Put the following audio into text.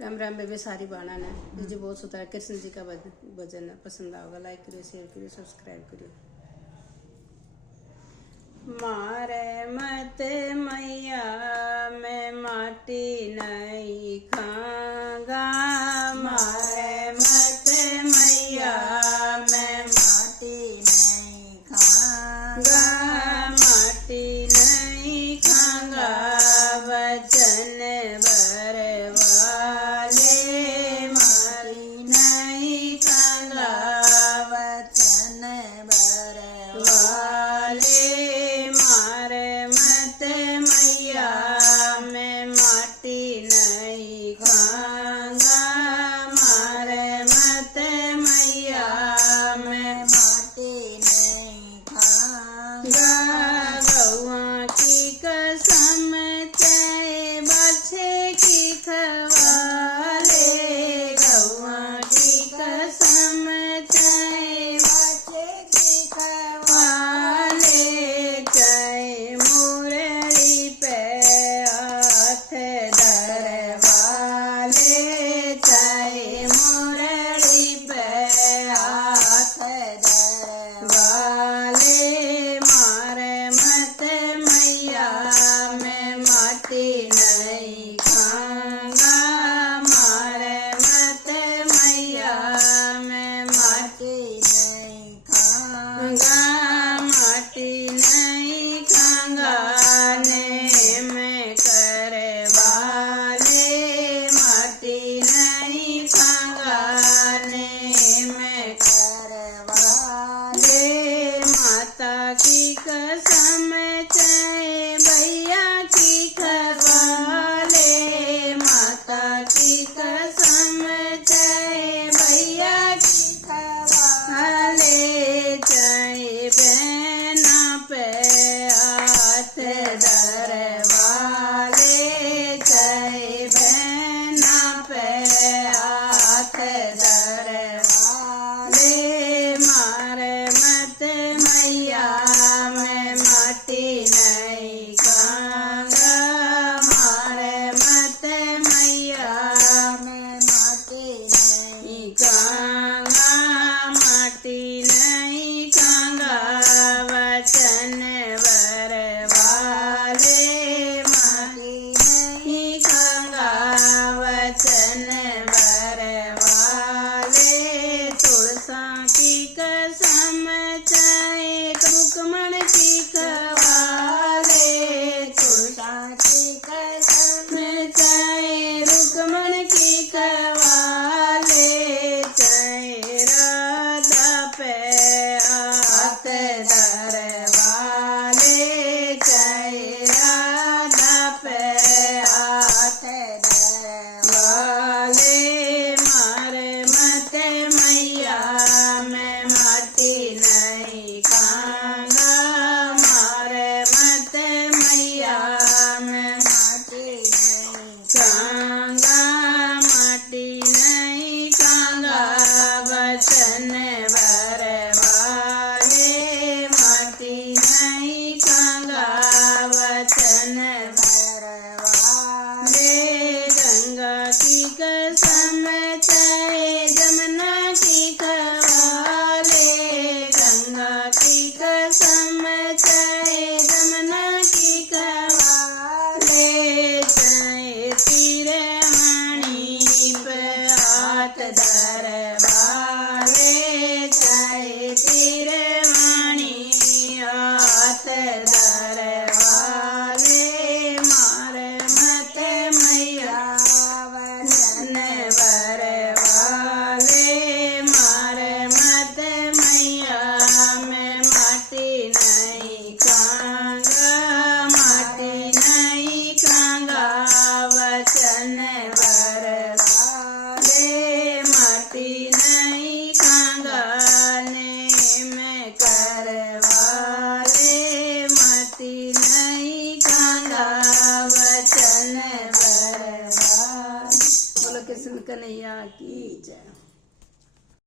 राम राम बेबे सारी बाणा ने जी बहुत सुथरा कृष्ण जी का भजन है। पसंद आओगा लाइक करियो, शेयर करियो, सब्सक्राइब करियो। मारे मत मैया मैं माटी नहीं खाऊंगा, मारे मत मैया मैं माटी नहीं खाऊंगा, माटी नहीं खाऊंगा। वचन भरवाले माटी नहीं खाऊंगा, वचन वाले मारे मत मैया मैं माटी नहीं खाऊंगा, मारे मत मैया मैं माटी नहीं खाऊंगा। गौआ की कसम चाहे बच्चे की खवाले, गौआ की कसम चाहे बच्चे की वाले, चाहे मुरली पे हाथ धरवाले, चाहे मुरली पे हाथ वाले मारे मत मैया मैं माटी नहीं खाऊंगा, मारे मत मैया मैं माटी नहीं खाऊंगा, माटी नहीं खाऊंगा। ने मैं करे वाले माटी नहीं खाऊंगा, ने मैं करवाले माता की कसम चाहे भैया की खवाले, माता की कसम चाहे भैया की खवाले, चाहे बहना पे हाथ धरवाले, चाहे बहना पे हाथ धरवाले मारे मत मैया मैं माटी नहीं खाऊंगा, मारे मत मैया मैं माटी नहीं खाऊंगा, माटी नहीं खाऊंगा। वचन भरवाले माटी नहीं खाऊंगा, वचन भरवाले तुलसा की कसम चाहे रुक्मण की खवाले, तुलसा की कसम चाहे रुक्मण की खवाले, चाहे राधा पे हाथ धरवाले, चाहे राधा पे हाथ धरवाले मारे मत मैया मैं माटी नहीं खाऊंगा, मारे मत मैया मैं माटी नहीं खाऊंगा, माटी नहीं खाऊंगा। वचन भरवाले माटी नहीं खाऊंगा, वचन भरवाले गंगा की कसम चाहे जमुना की खवाले, गंगा की कसम चाहे जमुना की खवाले, चाहे तीरे मणि पे हाथ धरवाले, चाहे तीरे मणि हाथ धरवाले मारे मत मैया वचन भरवाले मारे मत मैया मैं माटी नहीं खाऊंगा, माटी नहीं खाऊंगा। वचन भरवाले माटी नहीं खाऊंगा, ने मैं करवाले माटी नहीं खाऊंगा, वचन भरवाले। बोलो कृष्ण कन्हैया की जय।